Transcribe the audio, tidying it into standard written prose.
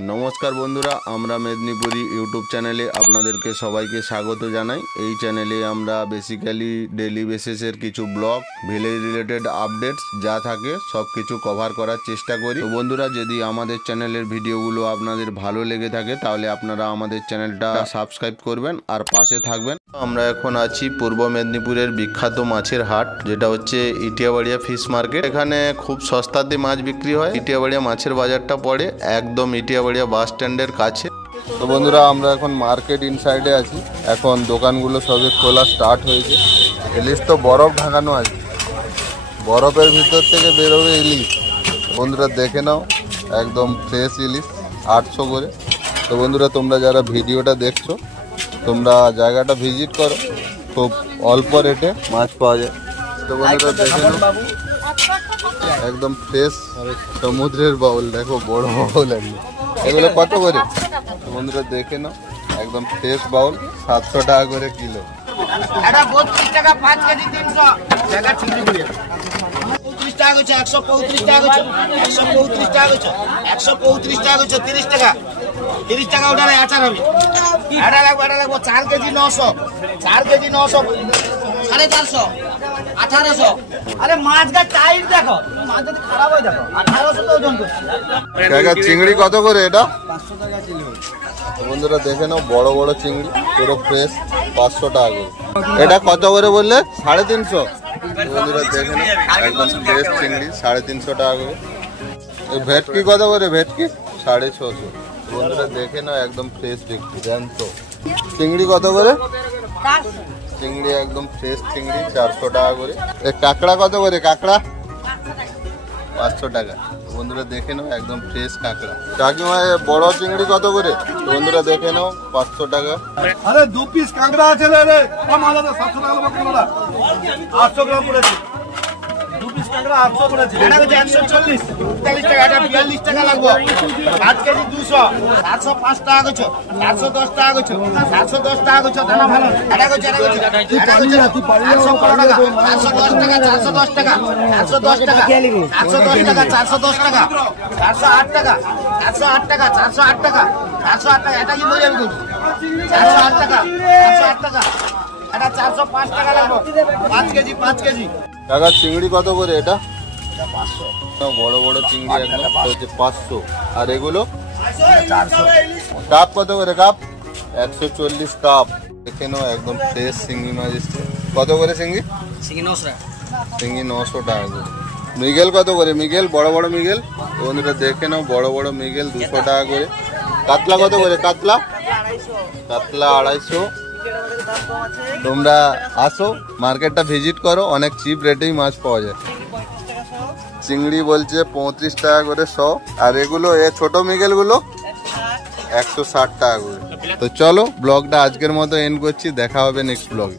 नमस्कार बंधुरा आमरा मेदिनीपुरी यूट्यूब चैनेले आपनादेरके सबाइके स्वागत जानाई। এই চ্যানেলে আমরা বেসিক্যালি ডেইলি বেসিসের কিছু ব্লগ ভিলেজ রিলেটেড আপডেটস যা থাকে সব কিছু কভার করার চেষ্টা করি। তো বন্ধুরা যদি আমাদের চ্যানেলের ভিডিওগুলো আপনাদের ভালো লেগে থাকে তাহলে আপনারা আমাদের চ্যানেলটা সাবস্ক্রাইব করবেন আর পাশে থাকবেন। আমরা এখন আছি পূর্ব মেদিনীপুরের বিখ্যাত মাছের হাট, যেটা হচ্ছে ইটিয়াবাড়িয়া ফিশ মার্কেট। এখানে খুব সস্তাতে মাছ বিক্রি হয়। ইটিয়াবাড়িয়া মাছের বাজারটা পড়ে একদম ইটিয়াবাড়িয়া বাস স্ট্যান্ডের কাছে। তো বন্ধুরা আমরা এখন মার্কেট ইনসাইডে আছি। এখন দোকানগুলো সবে খোলা স্টার্ট হয়েছে। ইলিশ তো বরফ ঢাকানো আছে, বরফের ভিতর থেকে বেরোবে ইলিশ। বন্ধুরা দেখে নাও, একদম ফ্রেশ ইলিশ 800 করে। তো বন্ধুরা তোমরা যারা ভিডিওটা দেখছো তোমরা জায়গাটা ভিজিট করো, খুব অল্প রেটে মাছ পাওয়া যায়। তো বন্ধুরা দেখে নাও, একদম ফ্রেশ সমুদ্রের বাউল। দেখো বড় বাউল একদম। এগুলো কত করে বন্ধুরা দেখে নাও, একদম ফ্রেশ বাউল 700 টাকা করে কিলো। এটা 32 টাকা 5 কেজি 300 টাকা চিংড়ি গুড়িয়া 35 টাকা হচ্ছে 135 টাকা হচ্ছে 135 টাকা হচ্ছে 135 টাকা হচ্ছে 30 টাকা 30 টাকা ওটারে আচার হবে। এটা লাগবে 4 কেজি 900 4 কেজি 900 450 1800। আরে মাছ গা টাইট দেখো, মাছ যদি খারাপ হয় দেখো 1800 তো ওজন করছে। টাকা চিংড়ি কত করে এটা? 500 টাকা কিলো। বন্ধুরা দেখে নাও, বড় বড় চিংড়ি পুরো ফ্রেশ 500 টাকা করে। এটা কত করে বললে? 350। বন্ধুরা দেখে নাও, একদম ফ্রেশ চিংড়ি 350 টাকা করে। এই ভেটকি কত করে? ভেটকি 650। বন্ধুরা দেখে নাও, একদম ফ্রেশ ভেটকি জ্যান্ত। চিংড়ি কত করে? চিংড়ি একদম ফ্রেশ চিংড়ি 400 টাকা করে। এই কাঁকড়া কত করে? কাঁকড়া 500 টাকা। বন্ধুরা দেখে নাও, একদম ফ্রেশ কাঁকড়া। কাকিমা বড় চিংড়ি কত করে? বন্ধুরা দেখে নাও 500 টাকা। আরে 2 পিস কাঁকড়া আছে রে, কম আলাদা 700 টাকা লাগবে কাঁকড়া। 800 গ্রাম পড়েছে। 2 পিস কাঁকড়া 800 পড়েছে। এটা হচ্ছে 140 40 টাকা, এটা 42 টাকা লাগবে। 8 কেজি 200 705 টাকা হচ্ছে 710 টাকা হচ্ছে 710 টাকা হচ্ছে। দানা ভালো। এটা হচ্ছে 810 টাকা 410 টাকা 410 টাকা 410 টাকা 410 টাকা 410 টাকা 408 টাকা 408 টাকা 408 টাকা 408 টাকা। এটা কি বলে যাবে? 408 টাকা 408 টাকা। এটা 405 টাকা লাগবে। 5 কেজি। কাকা চিংড়ি কত করে এটা? 500। বড় বড় চিংড়ি একদম হচ্ছে 500। আর এগুলো 400। কাপ কত করে? Cup 140 cup. দেখে নাও, একদম ফ্রেশ চিংড়ি মাছ এসছে। কত করে চিংড়ি? চিংড়ি 900 টাকা। চিংড়ি 900 টাকা করে। মৃগেল কত করে? মৃগেল বড় বড় মৃগেল। বন্ধুরা দেখে নাও, বড় বড় মৃগেল 200 টাকা করে। কাতলা কত করে? কাতলা 250। তোমরা আসো, মার্কেটটা ভিজিট করো, অনেক চিপ রেটেই মাছ পাওয়া যায়। চিংড়ি বলছে 35 টাকা করে 100। আর এগুলো ছোট মৃগেল গুলো 160 টাকা করে। তো চলো ব্লগটা আজকের মতো এন্ড করছি, দেখা হবে নেক্সট ব্লগে।